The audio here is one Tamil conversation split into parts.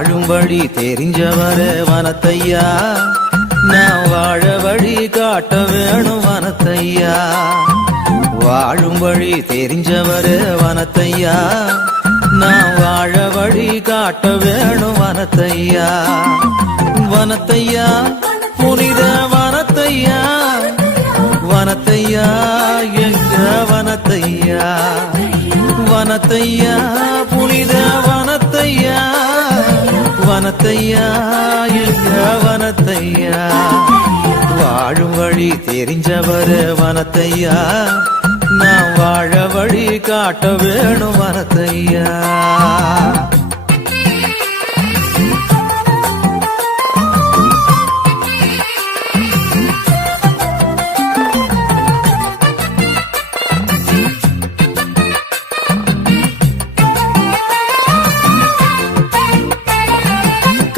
வாழும் வழி தெரிஞ்சவரே வனத்தையா, நான் வாழ வழி காட்ட வேணும் வனத்தையா. வாழும் வழி தெரிஞ்சவரே வனத்தையா, நான் வாழ வழி காட்ட வேணும் வனத்தையா. வனத்தையா புனித வனத்தையா, வனத்தையா எங்க வனத்தையா. வனத்தையா புனித வனத்தையா, வனத்தையா எங்க வனத்தையா. வாழும் வழி தெரிஞ்சவரே வனத்தையா, நான் வாழ வழி காட்ட வேணும் வனத்தையா.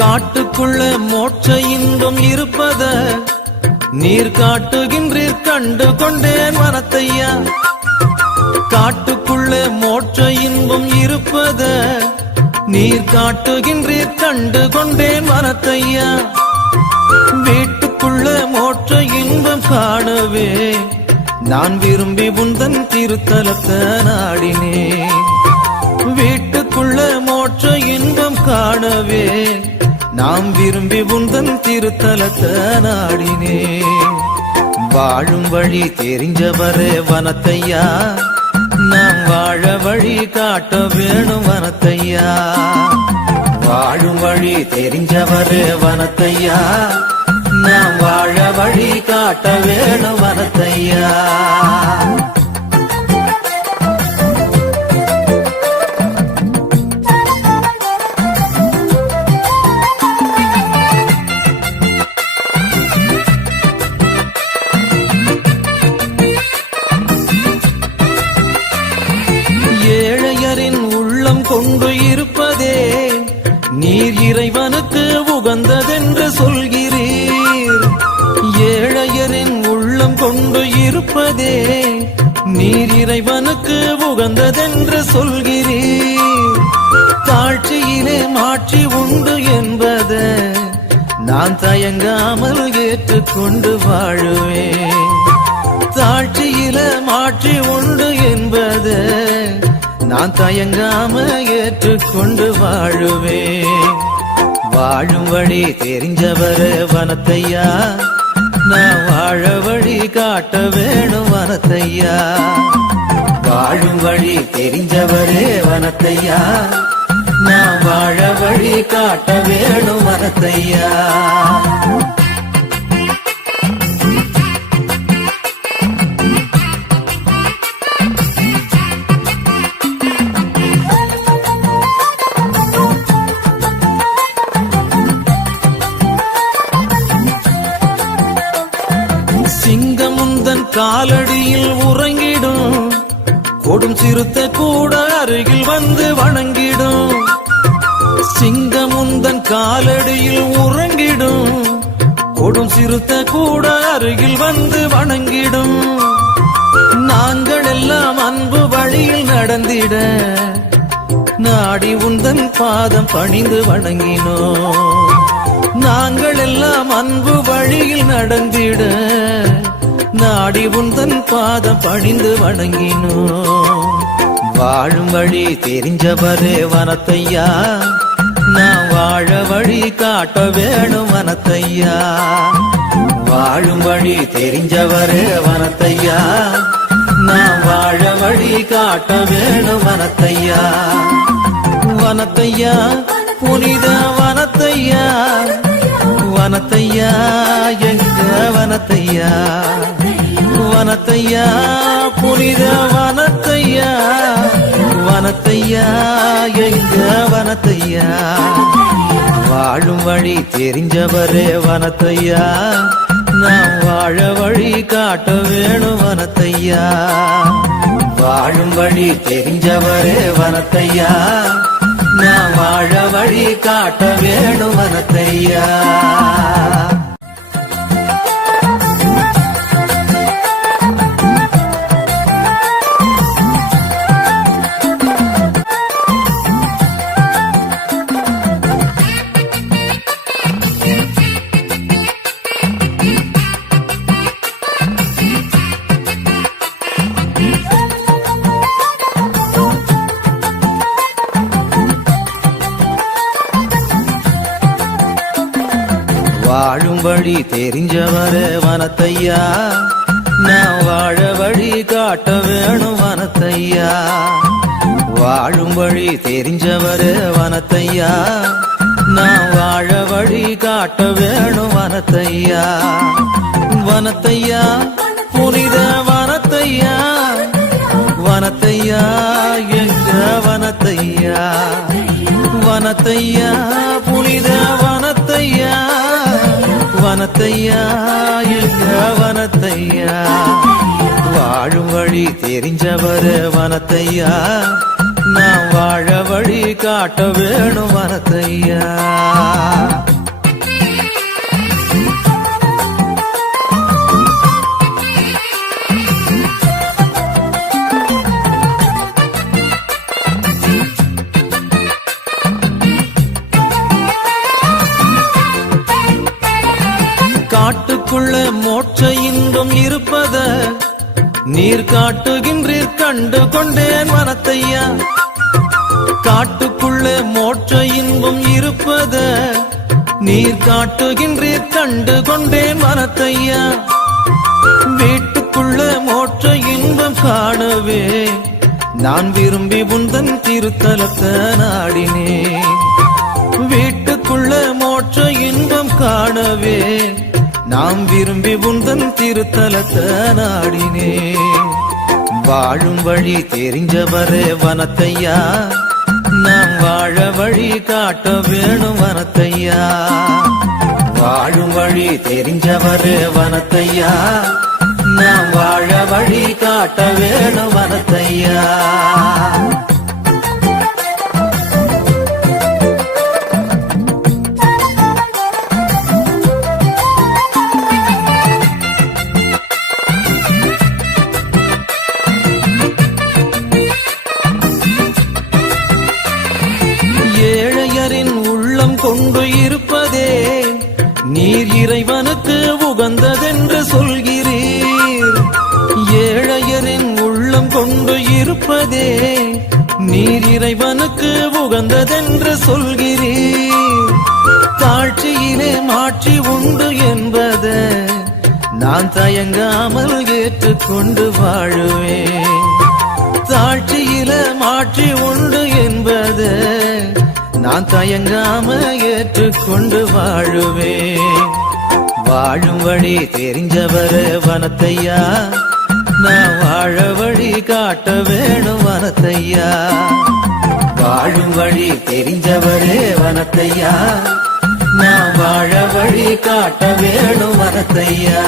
காட்டுக்குள்ள மோட்ச இன்பம் இருப்பத நீர் காட்டுகின்றீர் கண்டு கொண்டேன் வனத்தையா. காட்டுக்குள்ள மோட்ச இன்பம் இருப்பத நீர் காட்டுகின்றீர் கண்டு கொண்டேன் வனத்தையா. வீட்டுக்குள்ள மோட்ச இன்பம் காணவே நான் விரும்பி உந்தன் திருத்தலத்தை நாடினேன். வீட்டுக்குள்ள மோட்ச இன்பம் காணவே நாம் விரும்பி உந்தன் திருத்தலத்தை நாடினேன். வாழும் வழி தெரிஞ்சவரே வனத்தையா, நாம் வாழ வழி காட்ட வேணும் வனத்தையா. வாழும் வழி தெரிஞ்சவரே வனத்தையா, நாம் வாழ வழி காட்ட வேணும் வனத்தையா. கொண்டு இருப்பதே நீர் இறைவனுக்கு உகந்ததென்று சொல்கிறீர். ஏழையரின் உள்ளம் கொண்டு இருப்பதே நீர் இறைவனுக்கு உகந்ததென்று சொல்கிறீர். தாழ்ச்சியிலே மாற்றி உண்டு என்பத நான் தயங்காமல் ஏற்றுக்கொண்டு வாழுவேன். தாழ்ச்சியில மாற்றி உண்டு என்பது நான் தயங்காம ஏற்றுக்கொண்டு வாழுவேன். வாழும் வழி தெரிஞ்சவரே வனத்தையா, நான் வாழ வழி காட்ட வேணும் வனத்தையா. வாழும் வழி தெரிஞ்சவரே வனத்தையா, நான் வாழ வழி காட்ட வேணும் வனத்தையா. காலடியில் உறங்கிடும் கொடும் சிறுத்தை கூட அருகில் வந்து வணங்கிடும். சிங்கமுந்தன் காலடியில் உறங்கிடும் கொடும் சிறுத்தை கூட அருகில் வந்து வணங்கிடும். நாங்கள் எல்லாம் அன்பு வழியில் நடந்திட நாடி உந்தன் பாதம் பணிந்து வணங்கினோம். நாங்கள் எல்லாம் அன்பு வழியில் நடந்திட நாடி உந்தன் பாதம் பணிந்து வணங்கினோம். வாழும் வழி தெரிஞ்சவரே வனத்தையா, நான் வாழ வழி காட்ட வேணும் வனத்தையா. வாழும் வழி தெரிஞ்சவரே வனத்தையா, நான் வாழ வழி காட்ட வேணும் வனத்தையா. வனத்தையா புனித வனத்தையா, வனத்தையா எங்க வனத்தையா. வனத்தையா புனித வனத்தையா, வனத்தையா எங்க வனத்தையா. வாழும் வழி தெரிஞ்சவரே வனத்தையா, நான் வாழ வழி காட்ட வேணும் வனத்தையா. வாழும் வழி தெரிஞ்சவரே வனத்தையா, நான் வாழ வழி காட்ட வேணும் வனத்தையா. வழி தெரிஞ்சவரே வனத்தையா, நான் வாழ வழி காட்ட வேணும் வனத்தையா. வாழும் வழி தெரிஞ்சவரே வனத்தையா, நான் வாழ வழி காட்ட வேணும் வனத்தையா. வனத்தையா புனித வனத்தையா, வனத்தையா எங்க வனத்தையா. வனத்தையா புனித வனத்தையா, வனத்தையா எங்க வனத்தையா. வாழும் வழி தெரிஞ்சவரே வனத்தையா, நான் வாழ வழி காட்ட வேணும் வனத்தையா. காட்டுக்குள்ள மோட்ச இன்பம் இருப்பத நீர் காட்டுகின்றீர் கண்டு கொண்டேன் வனத்தையா. காட்டுக்குள்ள மோட்ச இன்பம் இருப்பத நீர் காட்டுகின்றீர் கண்டு கொண்டேன் வனத்தையா. வீட்டுக்குள்ள மோட்ச இன்பம் காணவே நான் விரும்பி உந்தன் திருத்தலத்தை நாடினேன். வீட்டுக்குள்ள மோட்ச இன்பம் காணவே நாம் விரும்பி உந்தன் திருத்தலத்தை நாடினேன். வாழும் வழி தெரிஞ்சவரே வனத்தையா, நாம் வாழ வழி காட்ட வேணும் வனத்தையா. வாழும் வழி தெரிஞ்சவரே வனத்தையா, நாம் வாழ வழி காட்ட வேணும் வனத்தையா. கொண்டு இருப்பதே நீர் இறைவனுக்கு உகந்ததென்று சொல்கிறீர். ஏழையரின் உள்ளம் கொண்டு இருப்பதே நீர் இறைவனுக்கு உகந்ததென்று சொல்கிறீர். தாழ்ச்சியிலே மாற்றி உண்டு என்பத நான் தயங்காமல் ஏற்றுக்கொண்டு வாழுவேன். தாழ்ச்சியில மாற்றி உண்டு என்பது நான் தயங்காம ஏற்றுக்கொண்டு வாழுவேன். வாழும் வழி தெரிஞ்சவரே வனத்தையா, நான் வாழ வழி காட்ட வேணும் வனத்தையா. வாழும் வழி தெரிஞ்சவரே வனத்தையா, நான் வாழ வழி காட்ட வேணும் வனத்தையா.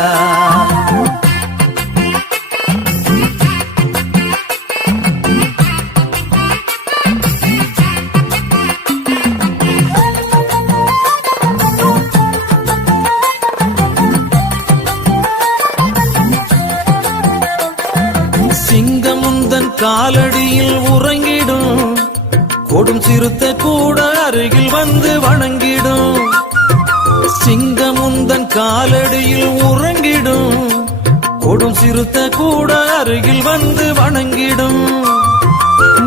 சிங்கமுந்தன் காலடியில் உறங்கிடும், கொடும் சிறுத்தை கூட அருகில் வந்து வணங்கிடும். சிங்கமுந்தன் காலடியில் உறங்கிடும், கொடும் சிறுத்தை கூட அருகில் வந்து வணங்கிடும்.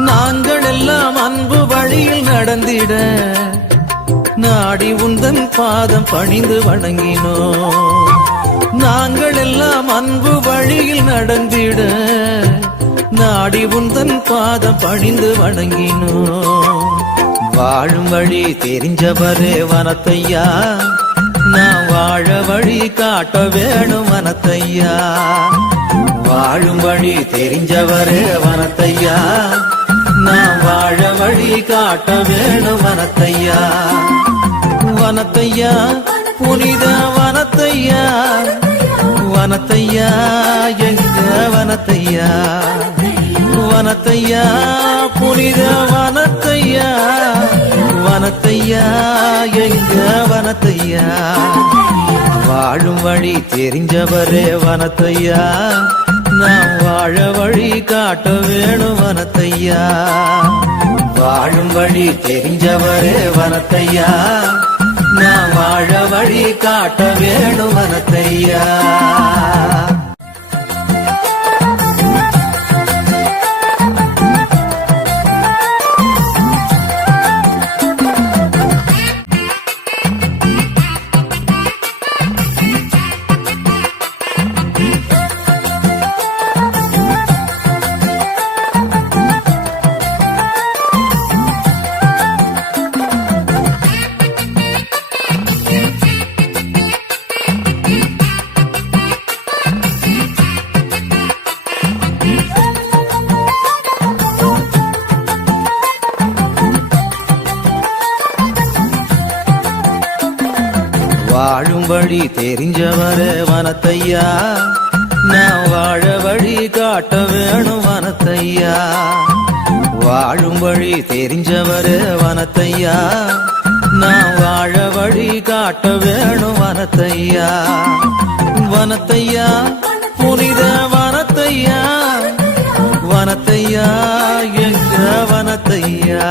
நாங்கள் எல்லாம் அன்பு வழியில் நடந்திட நாடி உந்தன் பாதம் பணிந்து வணங்கினோம். நாங்கள் எல்லாம் அன்பு வழியில் நடந்திட நாடி உந்தன் பாதம் பணிந்து வணங்கினோம். வாழும் வழி தெரிஞ்சவரே வனத்தையா, நான் வாழ வழி காட்ட வேணும் வனத்தையா. வாழும் வழி தெரிஞ்சவரே வனத்தையா, நான் வாழ வழி காட்ட வேணும் வனத்தையா. வனத்தையா புனித வனத்தையா, வனத்தையா எங்க வனத்தையா. வனத்தையா புனித வனத்தையா, வனத்தையா எங்க வனத்தையா. வாழும் வழி தெரிஞ்சவரே வனத்தையா, நான் வாழ வழி காட்ட வேணும் வனத்தையா. வாழும் வழி தெரிஞ்சவரே வனத்தையா, நான் வாழ வழி காட்ட வேணும் வனத்தையா. வழி தெரிஞ்சவரே வனத்தையா, நான் வாழ வழி காட்ட வேணும் வனத்தையா. வாழும் வழி தெரிஞ்சவரே வனத்தையா, நான் வாழ வழி காட்ட வேணும் வனத்தையா. வனத்தையா புனித வனத்தையா, வனத்தையா எங்க வனத்தையா.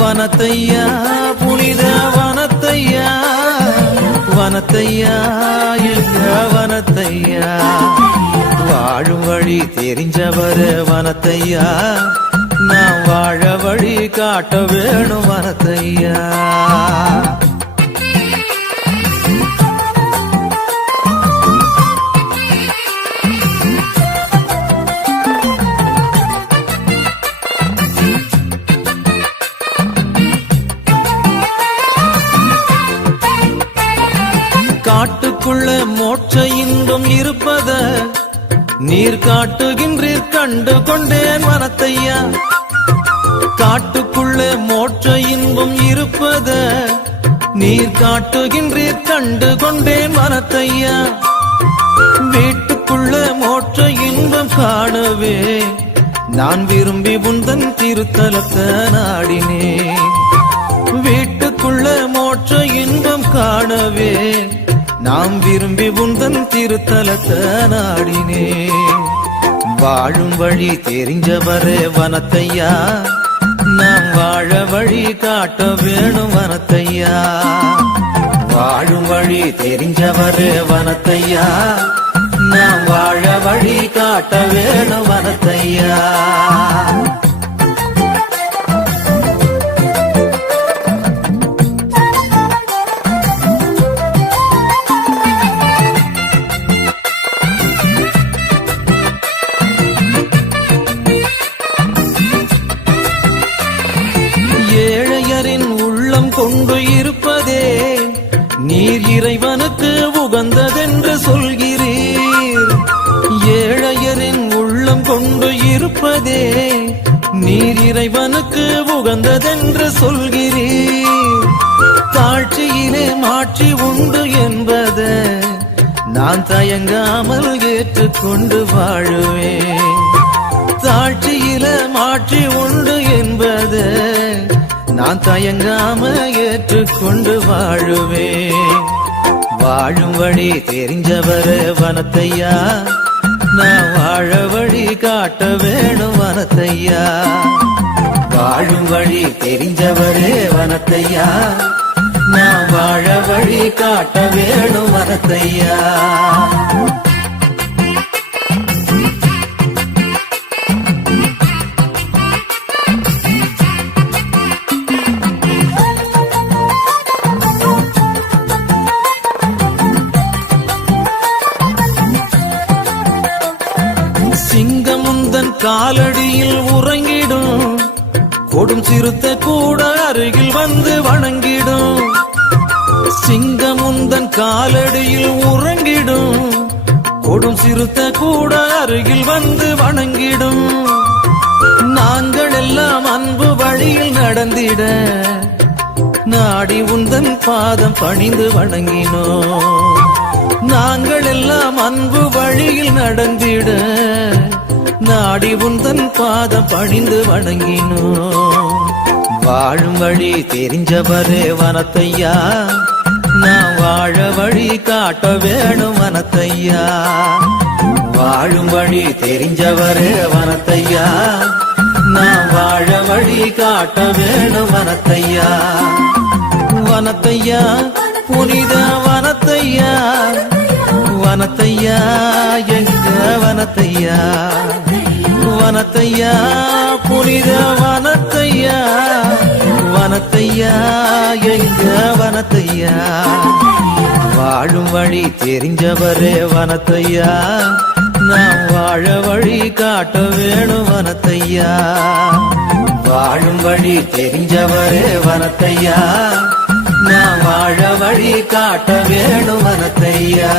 வனத்தையா புனித வனத்தையா, வனத்தையா எங்க வனத்தையா. வாழும் வழி தெரிஞ்சவரே வனத்தையா, நான் வாழ வழி காட்ட வேணும் வனத்தையா. காட்டுக்குள்ள மோட்ச இன்பம் இருப்பத நீர் காட்டுகின்றீர் கண்டு கொண்டேன் வனத்தையா. காட்டுக்குள்ள மோட்ச இன்பம் இருப்பத நீர் காட்டுகின்றீர் கண்டு கொண்டேன் வனத்தையா. வீட்டுக்குள்ள மோட்ச இன்பம் காணவே நான் விரும்பி உந்தன் திருத்தலத்தை நாடினேன். வீட்டுக்குள்ள மோட்ச இன்பம் காணவே நாம் விரும்பி உந்தன் திருத்தலத்தை நாடினேன். வாழும் வழி தெரிஞ்சவரே வனத்தையா, நாம் வாழ வழி காட்ட வேணும் வனத்தையா. வாழும் வழி தெரிஞ்சவரே வனத்தையா, நாம் வாழ வழி காட்ட வேணும் வனத்தையா. கொண்டு இருப்பதே நீர் இறைவனுக்கு உகந்ததென்று சொல்கிறீர். ஏழையரின் உள்ளம் கொண்டு இருப்பதே நீர் இறைவனுக்கு உகந்ததென்று சொல்கிறீர். தாழ்ச்சியிலே மாற்றி உண்டு என்பத நான் தயங்காமல் ஏற்றுக்கொண்டு வாழுவேன். தாழ்ச்சியில மாற்றி உண்டு என்பது நான் தயங்காம ஏற்றுக்கொண்டு வாழுவேன். வாழும் வழி தெரிஞ்சவரே வனத்தையா, நான் வாழ வழி காட்ட வேணும் வனத்தையா. வாழும் வழி தெரிஞ்சவரே வனத்தையா, நான் வாழ வழி காட்ட வேணும் வனத்தையா. சிங்கமுந்தன் காலடியில் உறங்கிடும், கொடும் சிறுத்தை கூட அருகில் வந்து வணங்கிடும். சிங்கமுந்தன் காலடியில் உறங்கிடும், கொடும் சிறுத்தை கூட அருகில் வந்து வணங்கிடும். நாங்கள் எல்லாம் அன்பு வழியில் நடந்திட நாடி உந்தன் பாதம் பணிந்து வணங்கினோம். நாங்கள் எல்லாம் அன்பு வழியில் நடந்திட நாடி உந்தன் பாதம் பணிந்து வணங்கினோம். வாழும் வழி தெரிஞ்சவரே வனத்தையா, நான் வாழ வழி காட்ட வேணும் வனத்தையா. வாழும் வழி தெரிஞ்சவரே வனத்தையா, நான் வாழ வழி காட்ட வேணும் வனத்தையா. வனத்தையா புனித வனத்தையா, வனத்தையா எங்க வனத்தையா. வனத்தையா புனித வனத்தையா, வனத்தையா எங்க வனத்தையா. வாழும் வழி தெரிஞ்சவரே வனத்தையா, நான் வாழ வழி காட்ட வேணும் வனத்தையா. வாழும் வழி தெரிஞ்சவரே வனத்தையா, நான் வாழ வழி காட்ட வேணும் வனத்தையா.